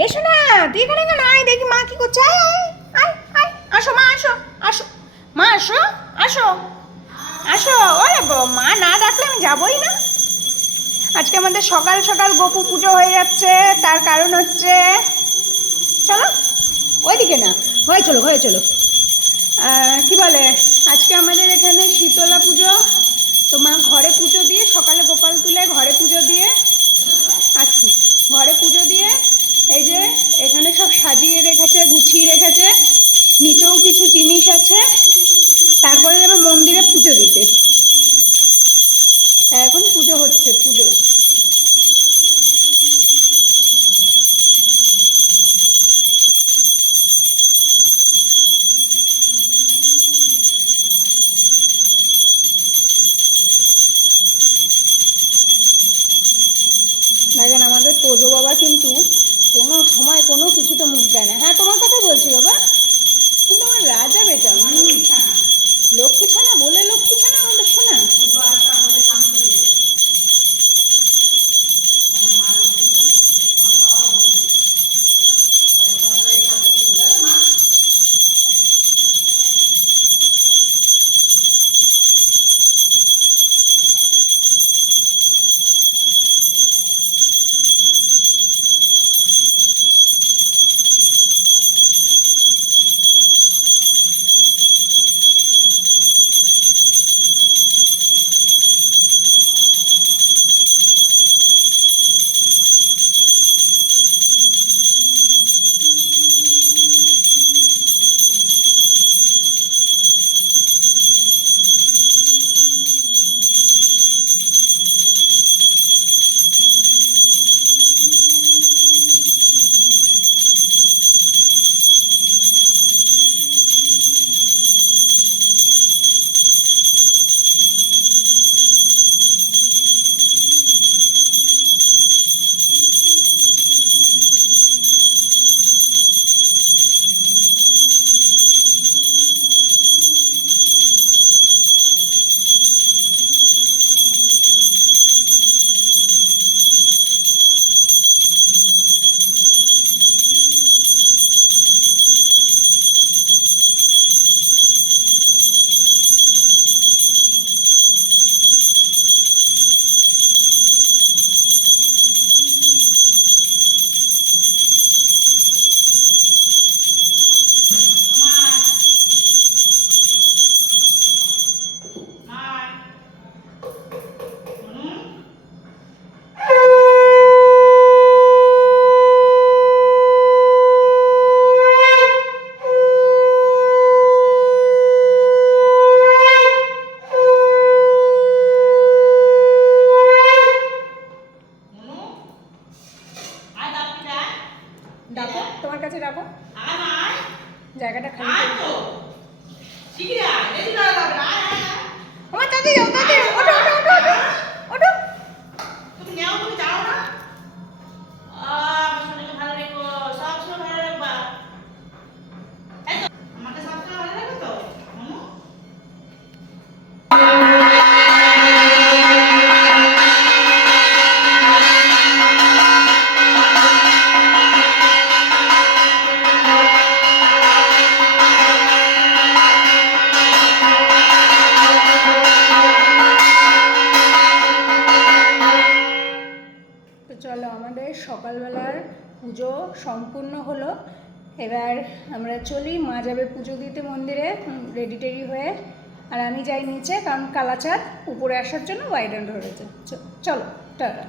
এসো না, তুই এখানে কেন? আয় দেখি মা কি করছে। আয় আয় আয়, আসো মা, আসো আসো মা, আসো আসো আসো। ওরে মা না ডাকলে আমি যাবই না। আজকে আমাদের সকাল সকাল গোপু পুজো হয়ে যাচ্ছে, তার কারণ হচ্ছে, চলো ওইদিকে না, হয়ে চলো হয়ে চলো। কি বলে, আজকে আমাদের এখানে শীতলা পুজো। তো মা ঘরে পুজো দিয়ে, সকালে গোপাল তুলে ঘরে পুজো দিয়ে আসছি। ঘরে পুজো দিয়ে এই যে এখানে সব সাজিয়ে রেখেছে, গুছিয়ে রেখেছে, নিচেও কিছু জিনিস আছে। তারপরে যাবে মন্দিরে পুজো দিতে। এখন পুজো হচ্ছে, পুজো। দেখেন আমাদের তোজো বাবা কিন্তু কোনো সময় কোনো কিছুতে মুখ দেয় না। হ্যাঁ তোমার কথা বলছি বাবা, কিন্তু আমার রাজা বেটা, লক্ষ্মী ছানা বলে, লক্ষ্মী ছানা আমাদের শোনা। ডাকো, তোমার কাছে ডাকো, জায়গাটা খালি করো। আমার তাতে যাও, তাতে ওঠো ওঠো ওঠো ওঠো ওঠো। তুমি যাও, তুমি যাও না। শরীরকে ভালো রেখো, সব সময় ভালো রাখবা। আমাকে সব সময় ভালো রাখো তো। চলো আমাদের সকালবেলার পুজো সম্পূর্ণ হলো। এবার আমরা চলি, মা যাবে পুজো দিতে মন্দিরে রেডি টেডি হয়ে, আর আমি যাই নিচে, কারণ কালাচাঁদ উপরে আসার জন্য বাইডান ধরেছে। চলো টাটা।